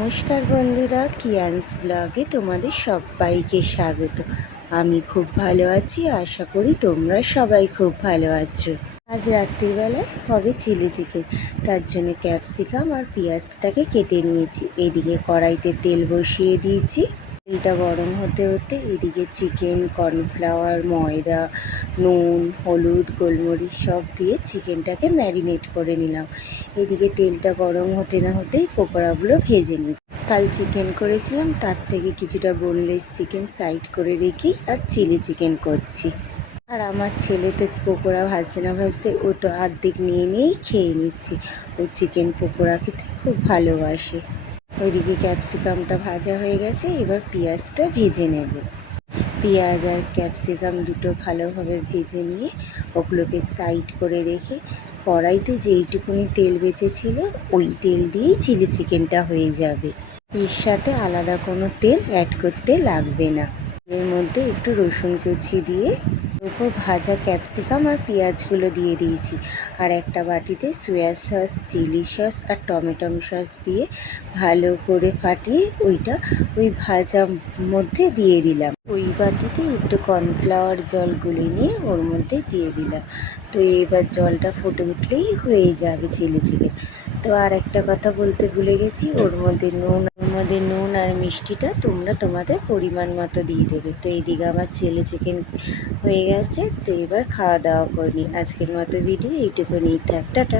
নমস্কার বন্ধুরা, কিয়ান্স ব্লগে তোমাদের সবাইকে স্বাগত। আমি খুব ভালো আছি, আশা করি তোমরা সবাই খুব ভালো আছো। আজ রাত্রিবেলায় হবে চিলি চিকেন। তার জন্য ক্যাপসিকাম আর পেঁয়াজটাকে কেটে নিয়েছি। এদিকে কড়াইতে তেল বসিয়ে দিয়েছি। তেলটা গরম হতে হতে এদিকে চিকেন, কর্নফ্লাওয়ার, ময়দা, নুন, হলুদ, গোলমরিচ সব দিয়ে চিকেনটাকে ম্যারিনেট করে নিলাম। এদিকে তেলটা গরম হতে না হতেই পকোড়াগুলো ভেজে নিই। কাল চিকেন করেছিলাম, তার থেকে কিছুটা বোনলেস চিকেন সাইড করে রেখেই আর চিলি চিকেন করছি। আর আমার ছেলে তো পকোড়া ভাজতে না ভাজতে ও তো অর্ধেক নিয়ে নিয়েই খেয়ে নিচ্ছে। ও চিকেন পকোড়া খেতে খুব ভালোবাসে। ওইদিকে ক্যাপসিকামটা ভাজা হয়ে গেছে, এবার পেঁয়াজটা ভেজে নেব। পেঁয়াজ আর ক্যাপসিকাম দুটো ভালোভাবে ভেজে নিয়ে ওগুলোকে সাইড করে রেখে কড়াইতে যেইটুকুনি তেল বেঁচেছিল ওই তেল দিয়েই চিলি চিকেনটা হয়ে যাবে। এর সাথে আলাদা কোনো তেল অ্যাড করতে লাগবে না। এর মধ্যে একটু রসুন কুচি দিয়ে ওপর ভাজা ক্যাপসিকাম আর পেঁয়াজগুলো দিয়ে দিয়েছি। আর একটা বাটিতে সয়া সস, চিলি সস আর টমেটো সস দিয়ে ভালো করে ফাটিয়ে ওইটা ওই ভাজার মধ্যে দিয়ে দিলাম। ওই বাটিতে একটু কর্নফ্লাওয়ার জল গুলে নিয়ে ওর মধ্যে দিয়ে দিলাম। তো এবার জলটা ফুটে উঠলেই হয়ে যাবে চিলি চিকেন। তো আর একটা কথা বলতে ভুলে গেছি, ওর মধ্যে নুন আর মিষ্টিটা তোমরা তোমাদের পরিমাণ মতো দিয়ে দেবে। তো এইদিকে আমার চিলি চিকেন হয়ে গেছে। তো এবার খাওয়া দাওয়া করে নিই। আজকের মতো ভিডিও এইটুকুনি থাক, টাটা।